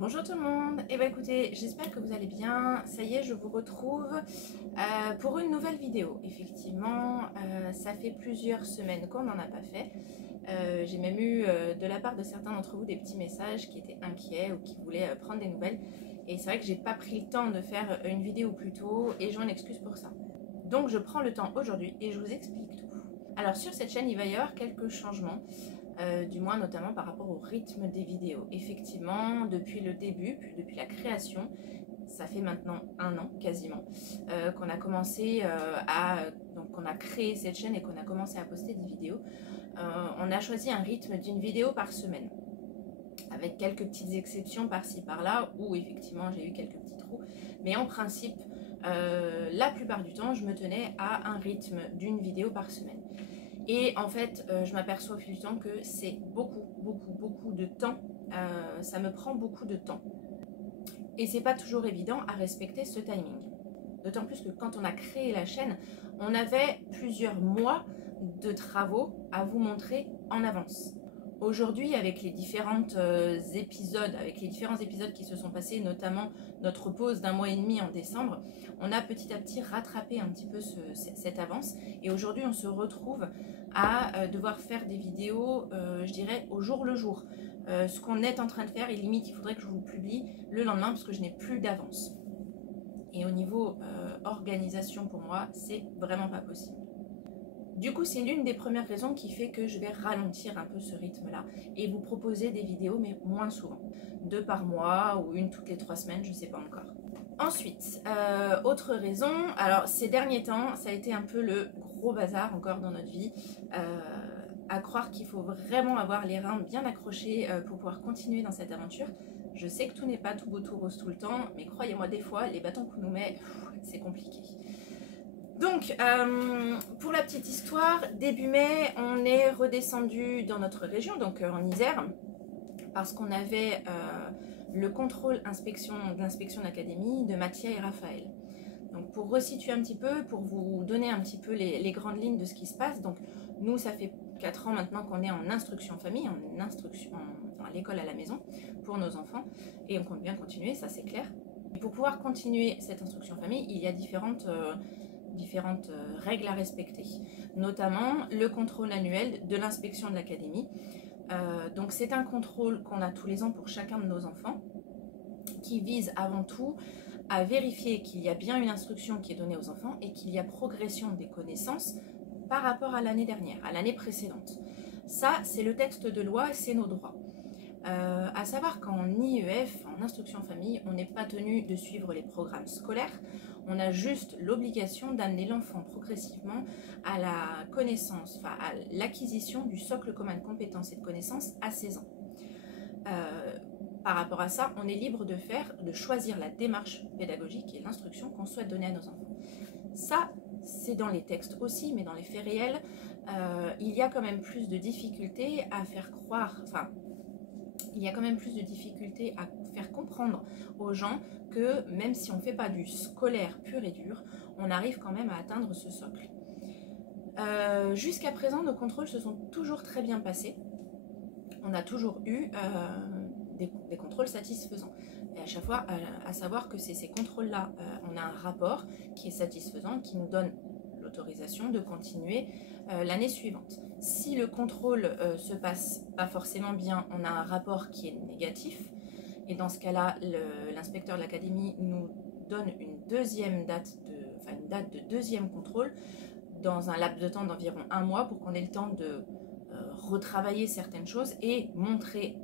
Bonjour tout le monde, et écoutez, j'espère que vous allez bien. Ça y est, je vous retrouve pour une nouvelle vidéo. Effectivement, ça fait plusieurs semaines qu'on n'en a pas fait. J'ai même eu de la part de certains d'entre vous des petits messages qui étaient inquiets ou qui voulaient prendre des nouvelles. Et c'est vrai que j'ai pas pris le temps de faire une vidéo plus tôt et j'en excuse pour ça. Donc je prends le temps aujourd'hui et je vous explique tout. Alors sur cette chaîne, il va y avoir quelques changements. Du moins notamment par rapport au rythme des vidéos. Effectivement, depuis le début, puis depuis la création, ça fait maintenant 1 an quasiment, qu'on a commencé donc qu'on a créé cette chaîne et qu'on a commencé à poster des vidéos. On a choisi un rythme d'une vidéo par semaine, avec quelques petites exceptions par-ci par-là, où effectivement j'ai eu quelques petits trous, mais en principe, la plupart du temps, je me tenais à un rythme d'une vidéo par semaine. Et en fait, je m'aperçois au fil du temps que c'est beaucoup de temps. Ça me prend beaucoup de temps. Et c'est pas toujours évident à respecter ce timing. D'autant plus que quand on a créé la chaîne, on avait plusieurs mois de travaux à vous montrer en avance. Aujourd'hui, avec les différents épisodes qui se sont passés, notamment notre pause d'1 mois et demi en décembre, on a petit à petit rattrapé un petit peu cette avance. Et aujourd'hui, on se retrouve à devoir faire des vidéos, je dirais, au jour le jour. Ce qu'on est en train de faire, et limite, il faudrait que je vous publie le lendemain parce que je n'ai plus d'avance. Et au niveau organisation, pour moi, c'est vraiment pas possible. Du coup, c'est l'une des premières raisons qui fait que je vais ralentir un peu ce rythme-là et vous proposer des vidéos, mais moins souvent. 2 par mois ou 1 toutes les 3 semaines, je ne sais pas encore. Ensuite, autre raison, alors ces derniers temps, ça a été un peu le gros bazar encore dans notre vie. À croire qu'il faut vraiment avoir les reins bien accrochés pour pouvoir continuer dans cette aventure. Je sais que tout n'est pas tout beau tout rose tout le temps, mais croyez-moi, des fois, les bâtons qu'on nous met, c'est compliqué. Donc, pour la petite histoire, début mai, on est redescendu dans notre région, donc en Isère, parce qu'on avait le contrôle de l'inspection d'académie de Mathia et Raphaël. Donc, pour resituer un petit peu, pour vous donner un petit peu les grandes lignes de ce qui se passe, donc nous, ça fait 4 ans maintenant qu'on est en instruction famille, en instruction à l'école à la maison pour nos enfants, et on compte bien continuer, ça c'est clair. Et pour pouvoir continuer cette instruction famille, il y a différentes règles à respecter, notamment le contrôle annuel de l'inspection de l'académie. Donc c'est un contrôle qu'on a tous les ans pour chacun de nos enfants, qui vise avant tout à vérifier qu'il y a bien une instruction qui est donnée aux enfants et qu'il y a progression des connaissances par rapport à l'année dernière, à l'année précédente. Ça, c'est le texte de loi, c'est nos droits. À savoir qu'en IEF, en instruction famille, on n'est pas tenu de suivre les programmes scolaires, on a juste l'obligation d'amener l'enfant progressivement à la connaissance, enfin à l'acquisition du socle commun de compétences et de connaissances à 16 ans. Par rapport à ça, on est libre de choisir la démarche pédagogique et l'instruction qu'on souhaite donner à nos enfants. Ça, c'est dans les textes aussi, mais dans les faits réels, il y a quand même plus de difficultés à faire croire, il y a quand même plus de difficultés à faire comprendre aux gens que même si on ne fait pas du scolaire pur et dur, on arrive quand même à atteindre ce socle. Jusqu'à présent, nos contrôles se sont toujours très bien passés. On a toujours eu des contrôles satisfaisants. Et à chaque fois, à savoir que c'est ces contrôles-là, on a un rapport qui est satisfaisant, qui nous donne l'autorisation de continuer l'année suivante. Si le contrôle se passe pas forcément bien, on a un rapport qui est négatif, et dans ce cas-là, l'inspecteur de l'académie nous donne une date de deuxième contrôle dans un laps de temps d'environ 1 mois pour qu'on ait le temps de retravailler certaines choses et montrer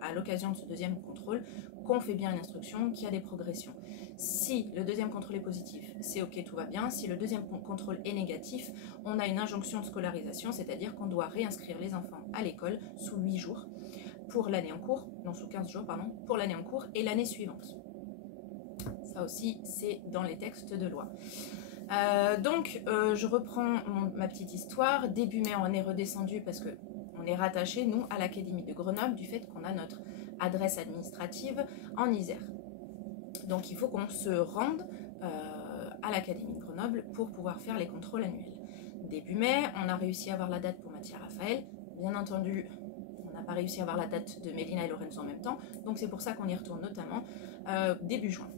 à l'occasion de ce deuxième contrôle qu'on fait bien l'instruction, qu'il y a des progressions. Si le deuxième contrôle est positif, c'est ok, tout va bien. Si le deuxième contrôle est négatif, on a une injonction de scolarisation, c'est-à-dire qu'on doit réinscrire les enfants à l'école sous 8 jours pour l'année en cours, non sous 15 jours, pardon, pour l'année en cours et l'année suivante. Ça aussi, c'est dans les textes de loi. Donc, je reprends ma petite histoire. Début mai, on est redescendu parce que on est rattaché, nous, à l'Académie de Grenoble, du fait qu'on a notre adresse administrative en Isère. Donc, il faut qu'on se rende à l'Académie de Grenoble pour pouvoir faire les contrôles annuels. Début mai, on a réussi à avoir la date pour Mathia Raphaël. Bien entendu, on n'a pas réussi à avoir la date de Mélina et Lorenzo en même temps, donc c'est pour ça qu'on y retourne notamment début juin.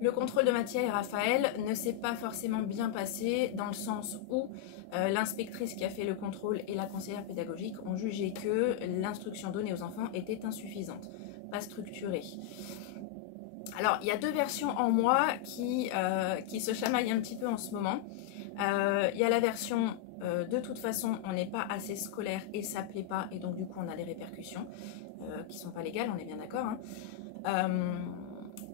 Le contrôle de Mathia et Raphaël ne s'est pas forcément bien passé dans le sens où l'inspectrice qui a fait le contrôle et la conseillère pédagogique ont jugé que l'instruction donnée aux enfants était insuffisante, pas structurée. Alors, il y a deux versions en moi qui se chamaillent un petit peu en ce moment. Il y a la version de toute façon, on n'est pas assez scolaire et ça ne plaît pas, et donc du coup, on a les répercussions qui ne sont pas légales, on est bien d'accord. Hein.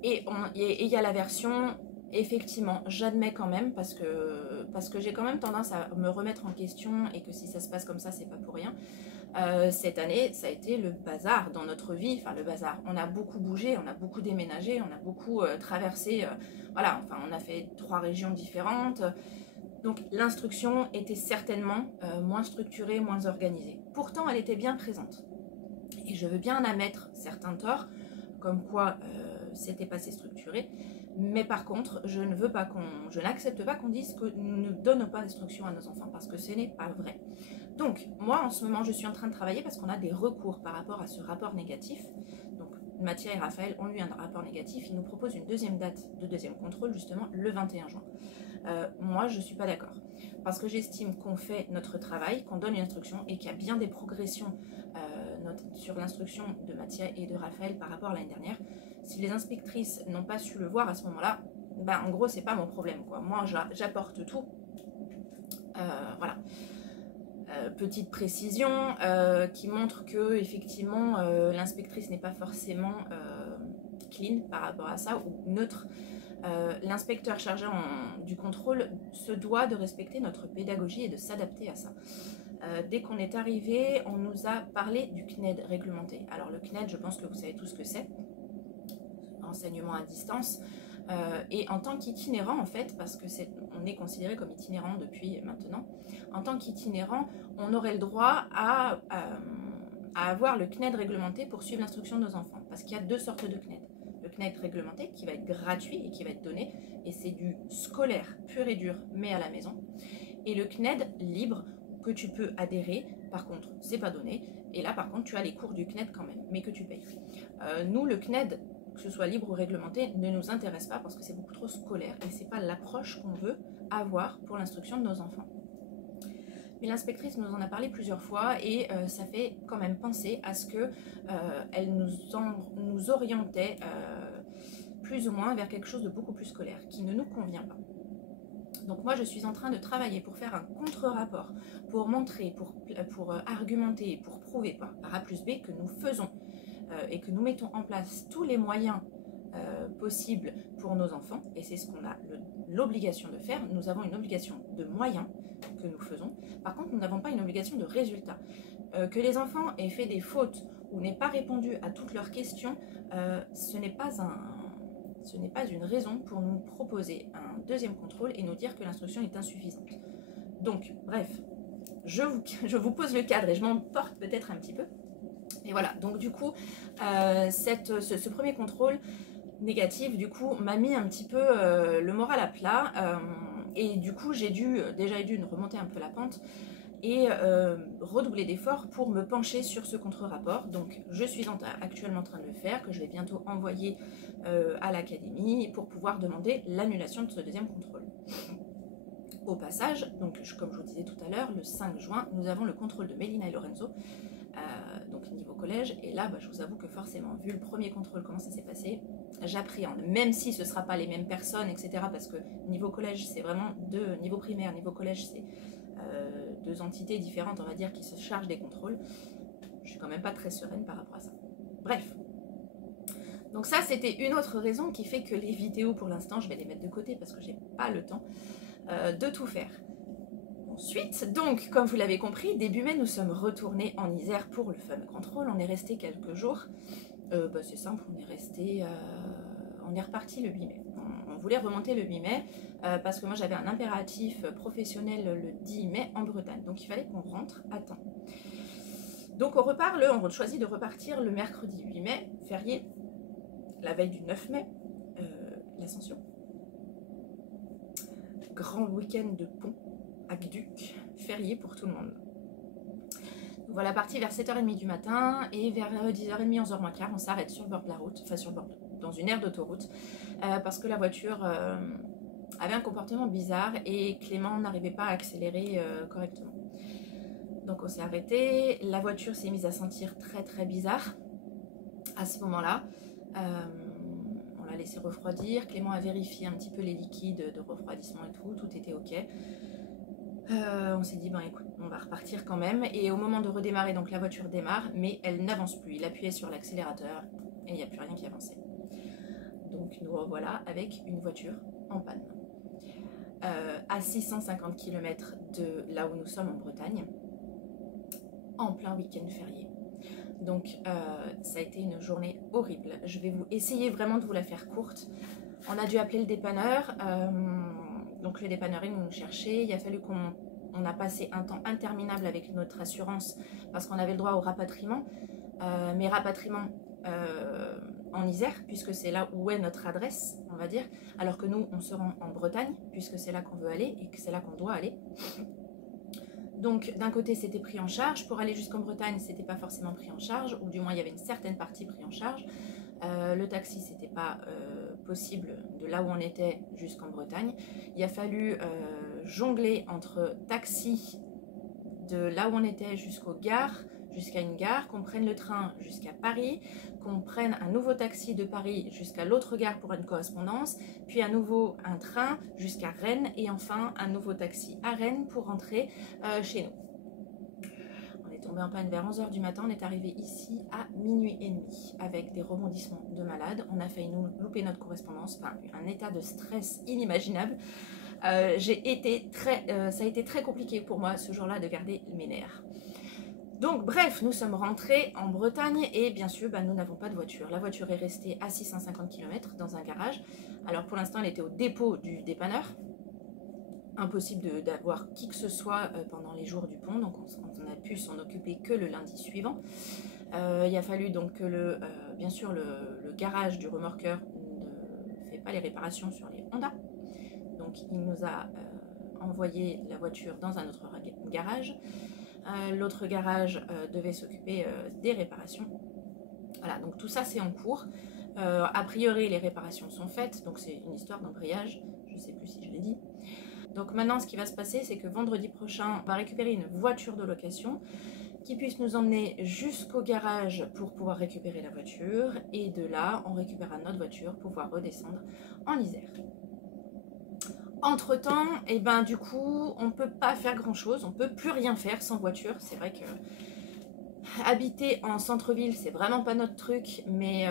Et il y a la version, effectivement, j'admets quand même, parce que j'ai quand même tendance à me remettre en question, et que si ça se passe comme ça, c'est pas pour rien. Cette année, ça a été le bazar dans notre vie, enfin le bazar, on a beaucoup bougé, on a beaucoup déménagé, on a beaucoup traversé, voilà, enfin on a fait 3 régions différentes, donc l'instruction était certainement moins structurée, moins organisée. Pourtant, elle était bien présente. Et je veux bien admettre certains torts, comme quoi c'était pas assez structuré, mais par contre, je n'accepte pas qu'on dise que nous ne donnons pas d'instruction à nos enfants, parce que ce n'est pas vrai. Donc, moi, en ce moment, je suis en train de travailler parce qu'on a des recours par rapport à ce rapport négatif. Donc, Mathia et Raphaël ont eu un rapport négatif. Ils nous proposent une deuxième date de deuxième contrôle, justement, le 21 juin. Moi, je ne suis pas d'accord. Parce que j'estime qu'on fait notre travail, qu'on donne une instruction et qu'il y a bien des progressions sur l'instruction de Mathia et de Raphaël par rapport à l'année dernière. Si les inspectrices n'ont pas su le voir à ce moment-là, ben, en gros, c'est pas mon problème, quoi. Moi, j'apporte tout. Voilà. Petite précision qui montre que effectivement l'inspectrice n'est pas forcément clean par rapport à ça ou neutre. L'inspecteur chargé du contrôle se doit de respecter notre pédagogie et de s'adapter à ça. Dès qu'on est arrivé, on nous a parlé du CNED réglementé. Alors le CNED, je pense que vous savez tout ce que c'est, enseignement à distance. Et en tant qu'itinérant, en fait, parce que on est considéré comme itinérant depuis maintenant, en tant qu'itinérant, on aurait le droit à avoir le CNED réglementé pour suivre l'instruction de nos enfants. Parce qu'il y a 2 sortes de CNED. Le CNED réglementé qui va être gratuit et qui va être donné, et c'est du scolaire pur et dur, mais à la maison. Et le CNED libre que tu peux adhérer, par contre, c'est pas donné. Et là, par contre, tu as les cours du CNED quand même, mais que tu payes. Nous, le CNED, que ce soit libre ou réglementé, ne nous intéresse pas parce que c'est beaucoup trop scolaire et c'est pas l'approche qu'on veut avoir pour l'instruction de nos enfants. Mais l'inspectrice nous en a parlé plusieurs fois et ça fait quand même penser à ce qu'elle nous orientait plus ou moins vers quelque chose de beaucoup plus scolaire, qui ne nous convient pas. Donc moi je suis en train de travailler pour faire un contre-rapport, pour montrer, pour argumenter, pour prouver par A plus B que nous faisons et que nous mettons en place tous les moyens possibles pour nos enfants, et c'est ce qu'on a l'obligation de faire. Nous avons une obligation de moyens que nous faisons, par contre nous n'avons pas une obligation de résultat. Que les enfants aient fait des fautes ou n'aient pas répondu à toutes leurs questions, ce n'est pas une raison pour nous proposer un deuxième contrôle et nous dire que l'instruction est insuffisante. Donc, bref, je vous pose le cadre et je m'emporte peut-être un petit peu. Et voilà, donc du coup, ce premier contrôle négatif, du coup, m'a mis un petit peu le moral à plat. Et du coup, j'ai déjà dû remonter un peu la pente et redoubler d'efforts pour me pencher sur ce contre-rapport. Donc je suis actuellement en train de le faire, que je vais bientôt envoyer à l'académie pour pouvoir demander l'annulation de ce deuxième contrôle. Au passage, donc comme je vous disais tout à l'heure, le 5 juin, nous avons le contrôle de Mélina et Lorenzo, donc niveau collège, et là je vous avoue que forcément, vu le premier contrôle, comment ça s'est passé, j'appréhende, même si ce ne sera pas les mêmes personnes, etc., parce que niveau collège, c'est vraiment niveau primaire, niveau collège, c'est 2 entités différentes, on va dire, qui se chargent des contrôles. Je suis quand même pas très sereine par rapport à ça. Bref. Donc ça, c'était une autre raison qui fait que les vidéos, pour l'instant, je vais les mettre de côté parce que j'ai pas le temps de tout faire. Ensuite, donc, comme vous l'avez compris, début mai, nous sommes retournés en Isère pour le fameux contrôle. On est resté quelques jours. C'est simple, on est reparti le 8 mai. On voulait remonter le 8 mai parce que moi j'avais un impératif professionnel le 10 mai en Bretagne. Donc il fallait qu'on rentre à temps. Donc on choisit de repartir le mercredi 8 mai, férié, la veille du 9 mai, l'Ascension. Grand week-end de pont, aqueduc, férié pour tout le monde. Voilà, parti vers 7h30 du matin et vers 10h30, 11h moins quart, on s'arrête sur le bord de la route, enfin sur le bord, dans une aire d'autoroute, parce que la voiture avait un comportement bizarre et Clément n'arrivait pas à accélérer correctement. Donc on s'est arrêté, la voiture s'est mise à sentir très très bizarre à ce moment-là. On l'a laissé refroidir, Clément a vérifié un petit peu les liquides de refroidissement et tout était ok. On s'est dit, ben écoute, on va repartir quand même. Et au moment de redémarrer, donc la voiture démarre, mais elle n'avance plus. Il appuyait sur l'accélérateur et il n'y a plus rien qui avançait. Donc nous revoilà avec une voiture en panne. À 650 km de là où nous sommes en Bretagne, en plein week-end férié. Donc ça a été une journée horrible. Je vais essayer vraiment de vous la faire courte. On a dû appeler le dépanneur. Donc le dépanneur est venu nous chercher. Il a fallu qu'on a passé un temps interminable avec notre assurance parce qu'on avait le droit au rapatriement. Mais rapatriement en Isère, puisque c'est là où est notre adresse, on va dire. Alors que nous, on se rend en Bretagne, puisque c'est là qu'on veut aller et que c'est là qu'on doit aller. Donc d'un côté c'était pris en charge, pour aller jusqu'en Bretagne c'était pas forcément pris en charge, ou du moins il y avait une certaine partie pris en charge. Le taxi c'était pas possible de là où on était jusqu'en Bretagne. Il a fallu jongler entre taxi de là où on était jusqu'à une gare, qu'on prenne le train jusqu'à Paris, qu'on prenne un nouveau taxi de Paris jusqu'à l'autre gare pour une correspondance, puis à nouveau un train jusqu'à Rennes et enfin un nouveau taxi à Rennes pour rentrer chez nous. On est tombé en panne vers 11h du matin, on est arrivé ici à minuit et demi avec des rebondissements de malade. On a failli nous louper notre correspondance, enfin un état de stress inimaginable. Ça a été très compliqué pour moi ce jour-là de garder mes nerfs. Donc bref, nous sommes rentrés en Bretagne et bien sûr, nous n'avons pas de voiture. La voiture est restée à 650 km dans un garage. Alors pour l'instant, elle était au dépôt du dépanneur. Impossible d'avoir qui que ce soit pendant les jours du pont, donc on a pu s'en occuper que le lundi suivant. Il a fallu donc que bien sûr le garage du remorqueur ne fait pas les réparations sur les Honda. Donc il nous a envoyé la voiture dans un autre garage. L'autre garage devait s'occuper des réparations. Voilà, donc tout ça c'est en cours. A priori les réparations sont faites, donc c'est une histoire d'embrayage, je ne sais plus si je l'ai dit. Donc maintenant ce qui va se passer c'est que vendredi prochain on va récupérer une voiture de location qui puisse nous emmener jusqu'au garage pour pouvoir récupérer la voiture et de là on récupérera notre voiture pour pouvoir redescendre en Isère. Entre temps, du coup, on ne peut pas faire grand chose, on ne peut plus rien faire sans voiture. C'est vrai que habiter en centre-ville, c'est vraiment pas notre truc, mais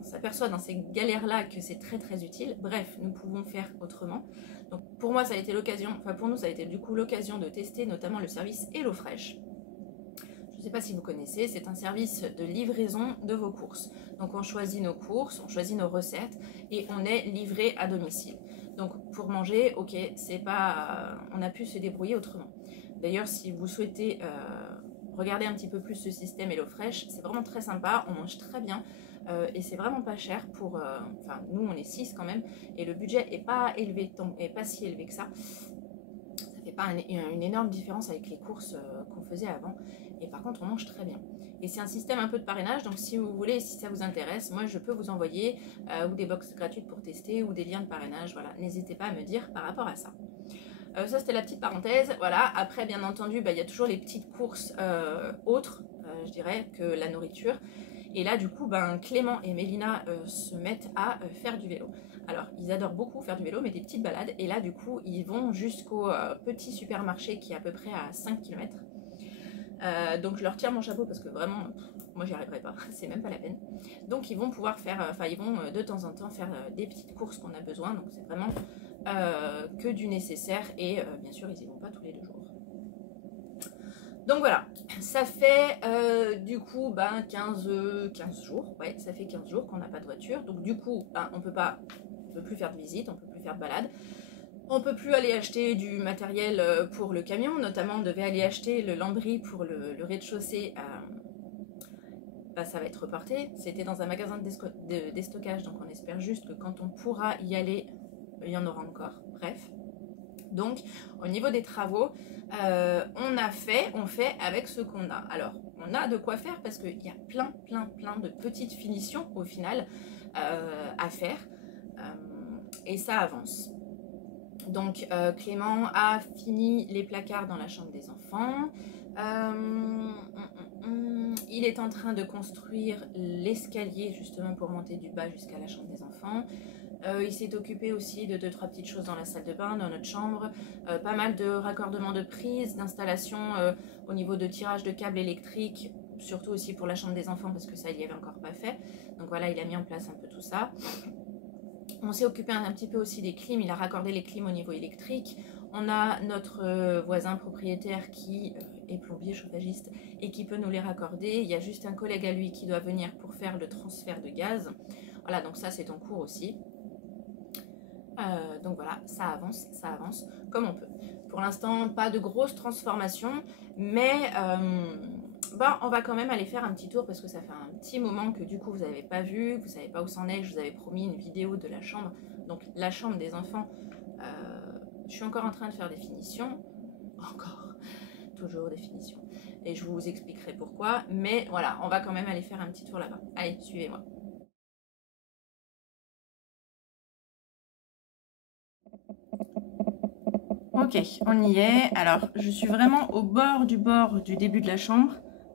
on s'aperçoit dans ces galères-là que c'est très très utile. Bref, nous pouvons faire autrement. Donc pour moi, ça a été l'occasion, enfin pour nous, ça a été du coup l'occasion de tester notamment le service HelloFresh. Je ne sais pas si vous connaissez, c'est un service de livraison de vos courses. Donc on choisit nos courses, on choisit nos recettes et on est livré à domicile. Donc pour manger, ok, c'est pas, on a pu se débrouiller autrement. D'ailleurs, si vous souhaitez regarder un petit peu plus ce système HelloFresh, c'est vraiment très sympa, on mange très bien et c'est vraiment pas cher pour, enfin nous on est 6 quand même et le budget est pas élevé, est pas si élevé que ça. Ça fait pas une énorme différence avec les courses qu'on faisait avant et par contre on mange très bien. Et c'est un système un peu de parrainage, donc si vous voulez, si ça vous intéresse, moi je peux vous envoyer ou des box gratuites pour tester ou des liens de parrainage, voilà, n'hésitez pas à me dire par rapport à ça. Ça c'était la petite parenthèse, voilà, après bien entendu, il y a toujours les petites courses autres, je dirais, que la nourriture. Et là du coup, Clément et Mélina se mettent à faire du vélo. Alors, ils adorent beaucoup faire du vélo, mais des petites balades, et là du coup, ils vont jusqu'au petit supermarché qui est à peu près à 5 km. Donc je leur tire mon chapeau parce que vraiment, moi j'y arriverai pas, c'est même pas la peine. Donc ils vont pouvoir faire, ils vont de temps en temps faire des petites courses qu'on a besoin, donc c'est vraiment que du nécessaire et bien sûr ils y vont pas tous les 2 jours. Donc voilà, ça fait du coup 15 jours, ouais ça fait 15 jours qu'on n'a pas de voiture, donc du coup on peut plus faire de visite, on peut plus faire de balade. On ne peut plus aller acheter du matériel pour le camion, notamment on devait aller acheter le lambris pour le rez-de-chaussée, ça va être reporté. C'était dans un magasin de déstockage, donc on espère juste que quand on pourra y aller, il y en aura encore, bref. Donc, au niveau des travaux, on fait avec ce qu'on a. Alors, on a de quoi faire parce qu'il y a plein de petites finitions au final à faire. Et ça avance. Donc, Clément a fini les placards dans la chambre des enfants. Il est en train de construire l'escalier justement pour monter du bas jusqu'à la chambre des enfants. Il s'est occupé aussi de 2-3 petites choses dans la salle de bain, dans notre chambre. Pas mal de raccordements de prises, d'installation au niveau de tirage de câbles électriques, surtout aussi pour la chambre des enfants parce que ça, il n'y avait encore pas fait. Donc voilà, il a mis en place un peu tout ça. On s'est occupé un petit peu aussi des clims, il a raccordé les clims au niveau électrique. On a notre voisin propriétaire qui est plombier, chauffagiste et qui peut nous les raccorder. Il y a juste un collègue à lui qui doit venir pour faire le transfert de gaz. Voilà, donc ça c'est en cours aussi. Donc voilà, ça avance comme on peut. Pour l'instant, pas de grosses transformations, mais on va quand même aller faire un petit tour parce que ça fait un petit moment que du coup vous n'avez pas vu, vous savez pas où c'en est. Je vous avais promis une vidéo de la chambre, donc la chambre des enfants. Je suis encore en train de faire des finitions, toujours des finitions, et je vous expliquerai pourquoi. Mais voilà, on va quand même aller faire un petit tour là-bas. Allez, suivez-moi. Ok, on y est. Alors, je suis vraiment au bord du début de la chambre.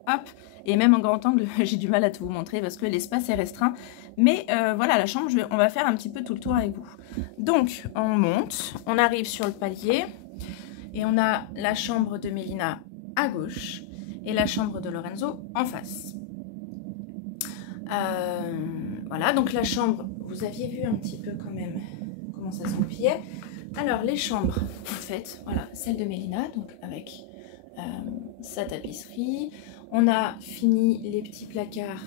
Hop, et même en grand angle, j'ai du mal à tout vous montrer parce que l'espace est restreint. Mais voilà, la chambre, on va faire un petit peu tout le tour avec vous. Donc, on monte, on arrive sur le palier. Et on a la chambre de Mélina à gauche et la chambre de Lorenzo en face. Voilà, donc la chambre, vous aviez vu un petit peu quand même comment ça s'empilait. Alors, les chambres, en fait, voilà, celle de Mélina, donc avec sa tapisserie. On a fini les petits placards,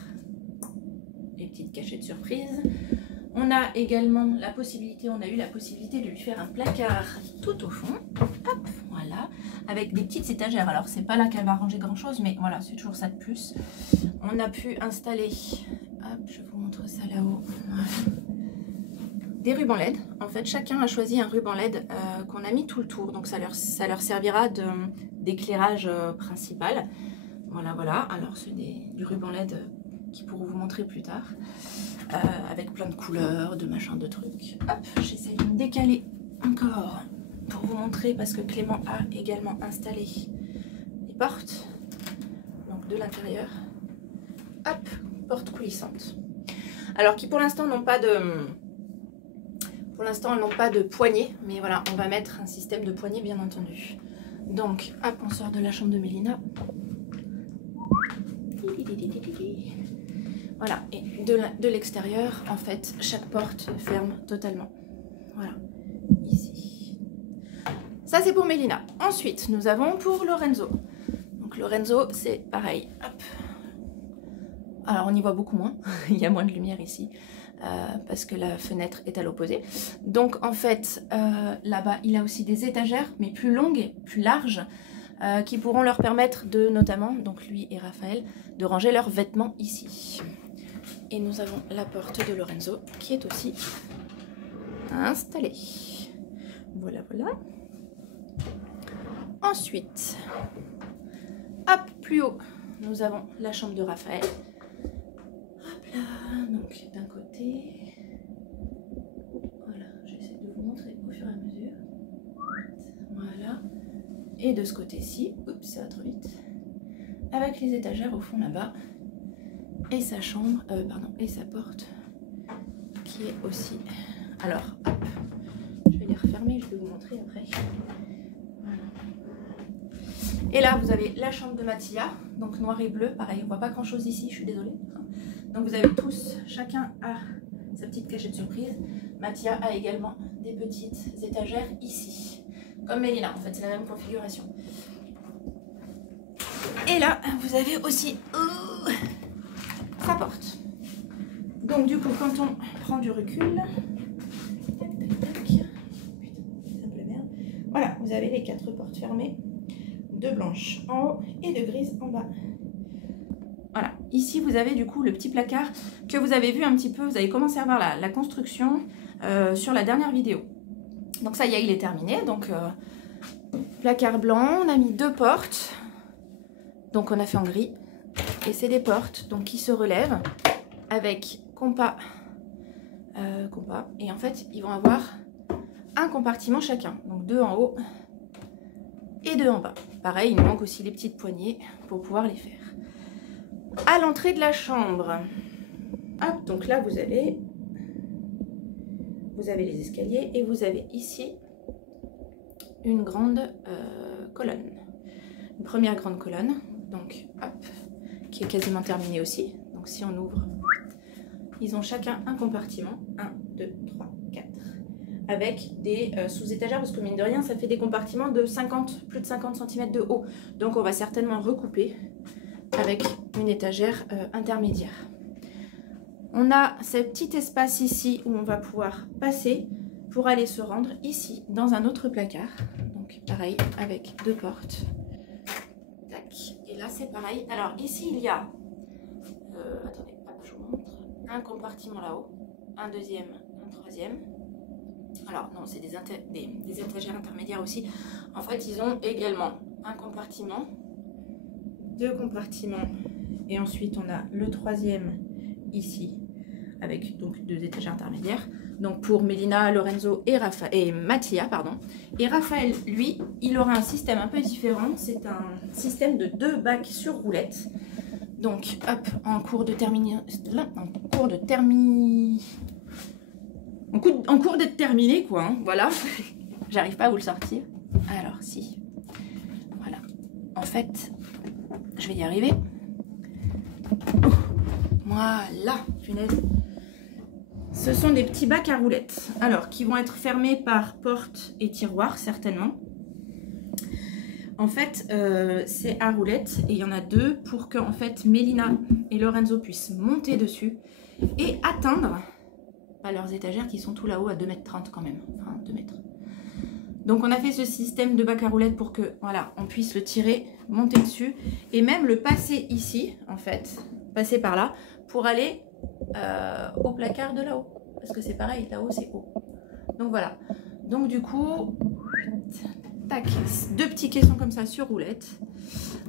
les petites cachettes surprises. On a également la possibilité, on a eu la possibilité de lui faire un placard tout au fond. Hop, voilà, avec des petites étagères. Alors, c'est pas là qu'elle va ranger grand chose, mais voilà, c'est toujours ça de plus. On a pu installer, hop, je vous montre ça là-haut. Voilà. Des rubans LED. En fait, chacun a choisi un ruban LED qu'on a mis tout le tour. Donc, ça leur servira d'éclairage principal. Voilà, voilà. Alors, c'est du ruban LED qui pourront vous montrer plus tard. Avec plein de couleurs, de machins, de trucs. Hop, j'essaie de me décaler encore pour vous montrer parce que Clément a également installé les portes. Donc, de l'intérieur. Hop, porte coulissante. Alors, qui pour l'instant n'ont pas de... Pour l'instant, elles n'ont pas de poignée, mais voilà, on va mettre un système de poignée, bien entendu. Donc, hop, on sort de la chambre de Mélina. Voilà, et de l'extérieur, en fait, chaque porte ferme totalement. Voilà, ici. Ça, c'est pour Mélina. Ensuite, nous avons pour Lorenzo. Donc, Lorenzo, c'est pareil. Hop. Alors, on y voit beaucoup moins. Il y a moins de lumière ici. Parce que la fenêtre est à l'opposé. Donc en fait, là-bas, il a aussi des étagères, mais plus longues, plus larges, qui pourront leur permettre de, notamment, donc lui et Raphaël, de ranger leurs vêtements ici. Et nous avons la porte de Lorenzo, qui est aussi installée. Voilà, voilà. Ensuite, hop, plus haut, nous avons la chambre de Raphaël. Donc d'un côté, voilà, j'essaie de vous montrer au fur et à mesure, voilà, et de ce côté-ci, oups, ça va trop vite, avec les étagères au fond là-bas, et sa chambre, et sa porte, qui est aussi, alors, hop, je vais les refermer, je vais vous montrer après, voilà. Et là, vous avez la chambre de Mathia, donc noir et bleu, pareil, on voit pas grand-chose ici, je suis désolée. Donc vous avez tous, chacun a sa petite cachette surprise. Mathia a également des petites étagères ici. Comme Mélina, en fait, c'est la même configuration. Et là, vous avez aussi sa porte. Donc du coup, quand on prend du recul, tac, tac, tac. Putain, c'est un peu la merde. Voilà, vous avez les 4 portes fermées, 2 blanches en haut et 2 grises en bas. Voilà, ici vous avez du coup le petit placard que vous avez vu un petit peu, vous avez commencé à voir la construction sur la dernière vidéo. Donc ça y est, il est terminé. Donc placard blanc, on a mis 2 portes. Donc on a fait en gris. Et c'est des portes donc, qui se relèvent avec compas. Et en fait, ils vont avoir un compartiment chacun. Donc 2 en haut et 2 en bas. Pareil, il nous manque aussi les petites poignées pour pouvoir les faire. À l'entrée de la chambre, hop, donc là vous avez les escaliers et vous avez ici une grande colonne. Une première grande colonne, donc hop, qui est quasiment terminée aussi. Donc si on ouvre, ils ont chacun un compartiment, 1, 2, 3, 4, avec des sous-étagères, parce que mine de rien, ça fait des compartiments de plus de 50 cm de haut. Donc on va certainement recouper avec une étagère intermédiaire. On a ce petit espace ici où on va pouvoir passer pour aller se rendre ici, dans un autre placard. Donc pareil, avec 2 portes. Tac. Et là c'est pareil. Alors ici il y a, attendez, hop, je vous montre, un compartiment là-haut, un deuxième, un troisième. Alors non, c'est des étagères intermédiaires aussi. En fait, ils ont également un compartiment, 2 compartiments, et ensuite on a le troisième ici, avec donc 2 étagères intermédiaires. Donc pour Mélina, Lorenzo et Mattia, pardon. Et Raphaël, lui, il aura un système un peu différent. C'est un système de 2 bacs sur roulette. Donc, hop, en cours d'être terminé, quoi. Hein, voilà. J'arrive pas à vous le sortir. Alors, si. Voilà. En fait, je vais y arriver. Oh, voilà, punaise. Ce sont des petits bacs à roulettes. Alors, qui vont être fermés par porte et tiroir, certainement. En fait, c'est à roulettes et il y en a 2 pour que en fait, Mélina et Lorenzo puissent monter dessus et atteindre leurs étagères qui sont tout là-haut à 2,30 m quand même. Enfin, 2 mètres. Donc, on a fait ce système de bac à roulettes pour que, voilà, on puisse le tirer, monter dessus et même le passer ici, en fait, passer par là pour aller au placard de là-haut. Parce que c'est pareil, là-haut, c'est haut. Donc, voilà. Donc, du coup... Tac, 2 petits caissons comme ça sur roulette,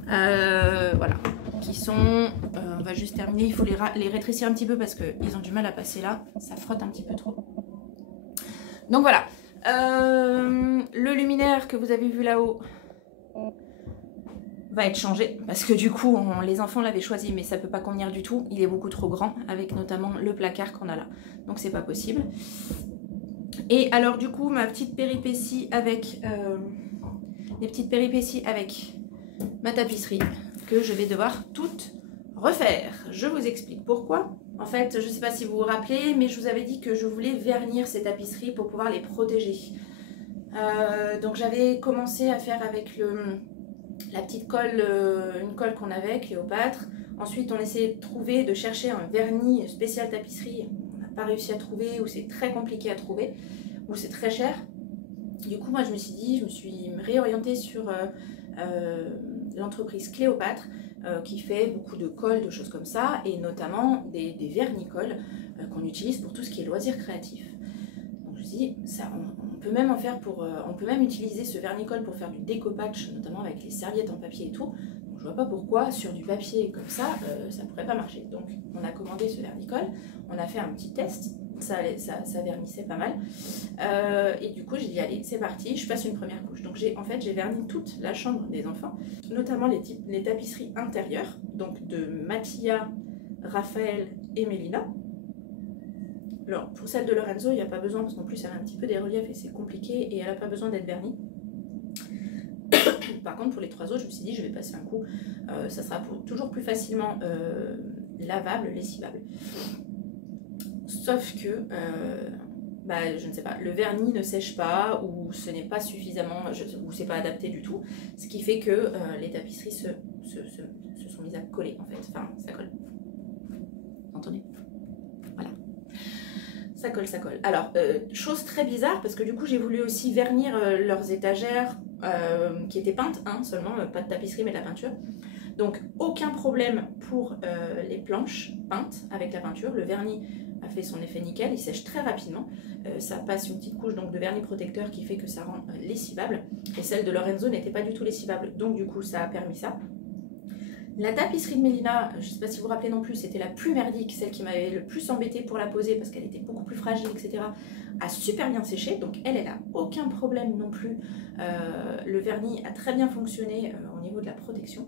voilà, qui sont, on va juste terminer, il faut les rétrécir un petit peu parce qu'ils ont du mal à passer là, ça frotte un petit peu trop. Donc voilà, le luminaire que vous avez vu là-haut va être changé parce que du coup, les enfants l'avaient choisi mais ça peut pas convenir du tout, il est beaucoup trop grand avec notamment le placard qu'on a là, donc c'est pas possible. Et alors du coup, ma petite péripétie avec... les petites péripéties avec ma tapisserie que je vais devoir toutes refaire. Je vous explique pourquoi. En fait, je ne sais pas si vous vous rappelez, mais je vous avais dit que je voulais vernir ces tapisseries pour pouvoir les protéger. Donc j'avais commencé à faire avec la petite colle, une colle qu'on avait, Cléopâtre. Ensuite, on essayait de chercher un vernis spécial tapisserie. On n'a pas réussi à trouver, ou c'est très compliqué à trouver, ou c'est très cher. Du coup, moi, je me suis réorientée sur l'entreprise Cléopâtre qui fait beaucoup de colle, de choses comme ça, et notamment des vernicoles qu'on utilise pour tout ce qui est loisirs créatifs. Donc, je me suis dit, ça, on peut même en faire on peut même utiliser ce vernicole pour faire du découpage, notamment avec les serviettes en papier et tout. Donc, je vois pas pourquoi sur du papier comme ça, ça pourrait pas marcher. Donc, on a commandé ce vernicole, on a fait un petit test. Ça vernissait pas mal et du coup j'ai dit allez c'est parti, je passe une première couche. Donc j'ai verni toute la chambre des enfants, notamment les tapisseries intérieures, donc de Mattia, Raphaël et Mélina. Alors pour celle de Lorenzo il n'y a pas besoin parce qu'en plus elle a un petit peu des reliefs et c'est compliqué et elle n'a pas besoin d'être vernie. Par contre pour les 3 autres je me suis dit je vais passer un coup, ça sera toujours plus facilement lavable, lessivable. Sauf que, je ne sais pas, le vernis ne sèche pas ou ce n'est pas suffisamment, ou c'est pas adapté du tout. Ce qui fait que les tapisseries se sont mises à coller en fait. Enfin, ça colle. Vous entendez? Voilà. Ça colle, ça colle. Alors, chose très bizarre parce que du coup j'ai voulu aussi vernir leurs étagères qui étaient peintes, hein, seulement, pas de tapisserie mais de la peinture. Donc aucun problème pour les planches peintes avec la peinture. Le vernis a fait son effet nickel, il sèche très rapidement. Ça passe une petite couche donc de vernis protecteur qui fait que ça rend lessivable. Et celle de Lorenzo n'était pas du tout lessivable, donc du coup ça a permis ça. La tapisserie de Mélina, je ne sais pas si vous vous rappelez non plus, c'était la plus merdique, celle qui m'avait le plus embêtée pour la poser parce qu'elle était beaucoup plus fragile, etc. A super bien séché, donc elle n'a aucun problème non plus. Le vernis a très bien fonctionné au niveau de la protection.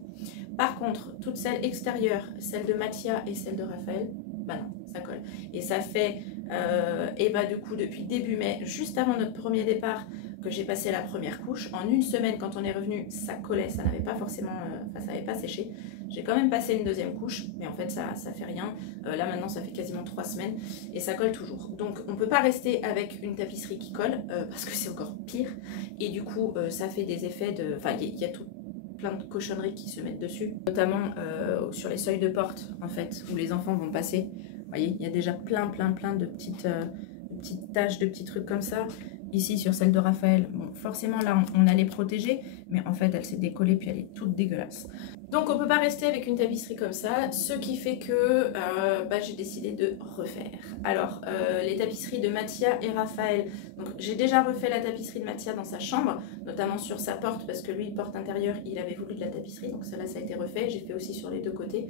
Par contre, toutes celles extérieures, celle de Mathia et celle de Raphaël, bah non, ça colle. Et ça fait, et bah du coup, depuis début mai, juste avant notre premier départ, que j'ai passé la première couche. En une semaine, quand on est revenu, ça collait, ça n'avait pas forcément, ça n'avait pas séché. J'ai quand même passé une deuxième couche, mais en fait ça fait rien. Là maintenant ça fait quasiment 3 semaines et ça colle toujours. Donc on ne peut pas rester avec une tapisserie qui colle parce que c'est encore pire. Et du coup ça fait des effets de... Enfin il y a plein de cochonneries qui se mettent dessus. Notamment sur les seuils de porte en fait, où les enfants vont passer. Vous voyez, il y a déjà plein de petites taches, de petits trucs comme ça. Ici sur celle de Raphaël, bon, forcément là on allait protéger, mais en fait elle s'est décollée puis elle est toute dégueulasse. Donc on peut pas rester avec une tapisserie comme ça, ce qui fait que j'ai décidé de refaire. Alors les tapisseries de Mathia et Raphaël, donc j'ai déjà refait la tapisserie de Mathia dans sa chambre, notamment sur sa porte parce que lui porte intérieure, il avait voulu de la tapisserie, donc celle-là ça a été refait, j'ai fait aussi sur les deux côtés.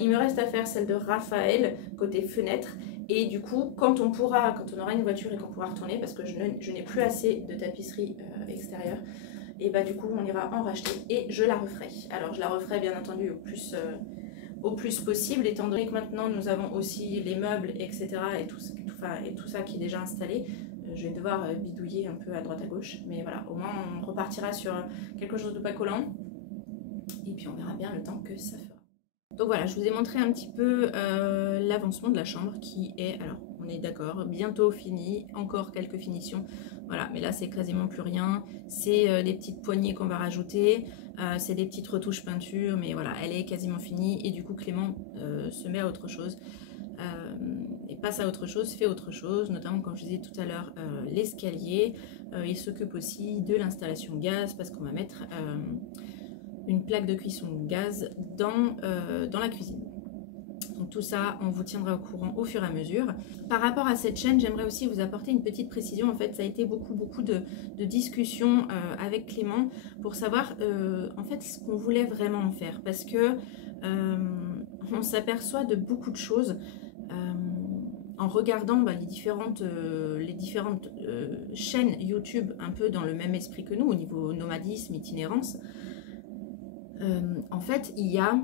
Il me reste à faire celle de Raphaël côté fenêtre. Et du coup, quand on aura une voiture et qu'on pourra retourner, parce que je n'ai plus assez de tapisserie extérieure, et bah du coup on ira en racheter et je la referai. Alors je la referai bien entendu au plus possible, étant donné que maintenant nous avons aussi les meubles, etc. et tout ça qui est déjà installé. Je vais devoir bidouiller un peu à droite à gauche, mais voilà, au moins on repartira sur quelque chose de pas collant. Et puis on verra bien le temps que ça fera. Donc voilà, je vous ai montré un petit peu l'avancement de la chambre qui est, alors on est d'accord, bientôt fini, encore quelques finitions. Voilà, mais là c'est quasiment plus rien. C'est des petites poignées qu'on va rajouter, c'est des petites retouches peinture, mais voilà, elle est quasiment finie. Et du coup Clément se met à autre chose et passe à autre chose, fait autre chose, notamment comme je disais tout à l'heure, l'escalier. Il s'occupe aussi de l'installation gaz parce qu'on va mettre... une plaque de cuisson gaz dans la cuisine. Donc tout ça, on vous tiendra au courant au fur et à mesure. Par rapport à cette chaîne, j'aimerais aussi vous apporter une petite précision. En fait, ça a été beaucoup de discussions avec Clément pour savoir en fait ce qu'on voulait vraiment en faire. Parce que on s'aperçoit de beaucoup de choses en regardant les différentes chaînes YouTube un peu dans le même esprit que nous, au niveau nomadisme, itinérance. En fait, il y a,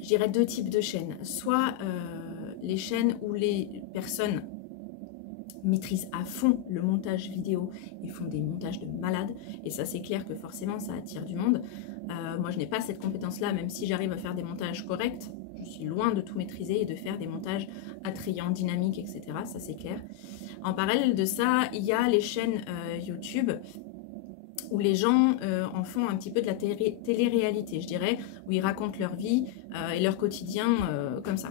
je dirais, deux types de chaînes. Soit les chaînes où les personnes maîtrisent à fond le montage vidéo et font des montages de malades. Et ça, c'est clair que forcément, ça attire du monde. Moi, je n'ai pas cette compétence-là, même si j'arrive à faire des montages corrects. Je suis loin de tout maîtriser et de faire des montages attrayants, dynamiques, etc. Ça, c'est clair. En parallèle de ça, il y a les chaînes YouTube où les gens en font un petit peu de la télé-réalité, je dirais, où ils racontent leur vie et leur quotidien comme ça.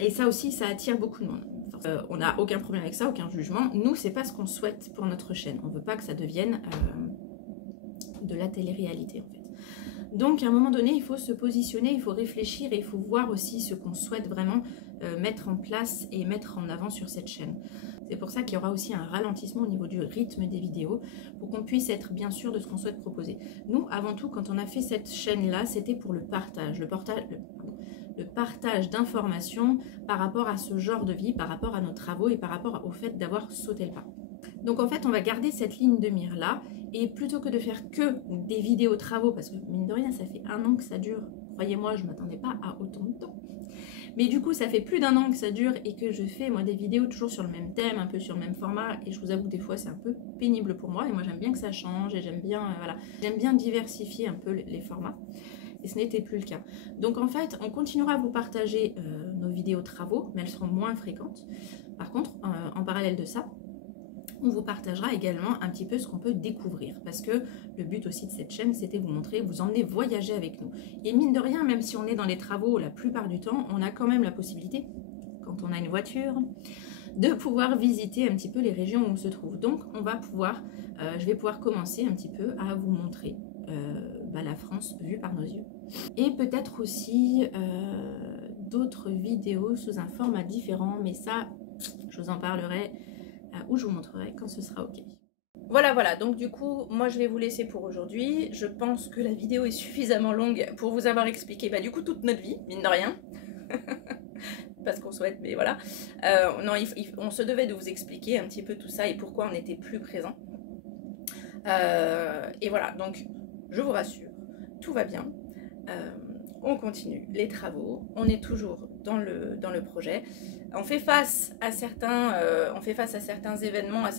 Et ça aussi, ça attire beaucoup de monde. On n'a aucun problème avec ça, aucun jugement. Nous, c'est pas ce qu'on souhaite pour notre chaîne. On veut pas que ça devienne de la télé-réalité, en fait. Donc, à un moment donné, il faut se positionner, il faut réfléchir et il faut voir aussi ce qu'on souhaite vraiment mettre en place et mettre en avant sur cette chaîne. C'est pour ça qu'il y aura aussi un ralentissement au niveau du rythme des vidéos pour qu'on puisse être bien sûr de ce qu'on souhaite proposer. Nous, avant tout, quand on a fait cette chaîne-là, c'était pour le partage, le partage d'informations par rapport à ce genre de vie, par rapport à nos travaux et par rapport au fait d'avoir sauté le pas. Donc en fait, on va garder cette ligne de mire là et plutôt que de faire que des vidéos travaux, parce que mine de rien, ça fait 1 an que ça dure. Croyez-moi, je ne m'attendais pas à autant de temps. Mais du coup, ça fait plus d'1 an que ça dure et que je fais moi des vidéos toujours sur le même thème, un peu sur le même format. Et je vous avoue, des fois, c'est un peu pénible pour moi. Et moi, j'aime bien que ça change et j'aime bien, voilà, j'aime bien diversifier un peu les formats. Et ce n'était plus le cas. Donc en fait, on continuera à vous partager nos vidéos travaux, mais elles seront moins fréquentes. Par contre, en parallèle de ça, on vous partagera également un petit peu ce qu'on peut découvrir. Parce que le but aussi de cette chaîne, c'était vous montrer, vous emmener voyager avec nous. Et mine de rien, même si on est dans les travaux la plupart du temps, on a quand même la possibilité, quand on a une voiture, de pouvoir visiter un petit peu les régions où on se trouve. Donc on va pouvoir, je vais pouvoir commencer un petit peu à vous montrer la France vue par nos yeux. Et peut-être aussi d'autres vidéos sous un format différent, mais ça, je vous en parlerai ou je vous montrerai quand ce sera ok. Voilà, donc du coup, moi je vais vous laisser pour aujourd'hui. Je pense que la vidéo est suffisamment longue pour vous avoir expliqué du coup toute notre vie, mine de rien. Parce qu'on souhaite, mais voilà. Non, on se devait de vous expliquer un petit peu tout ça et pourquoi on était plus présent. Et voilà, donc je vous rassure, tout va bien. On continue les travaux, on est toujours dans le projet. On fait face à certains, événements, à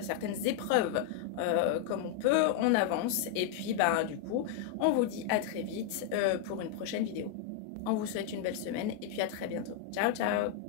certaines épreuves comme on peut, on avance. Et puis du coup, on vous dit à très vite pour une prochaine vidéo. On vous souhaite une belle semaine et puis à très bientôt. Ciao, ciao!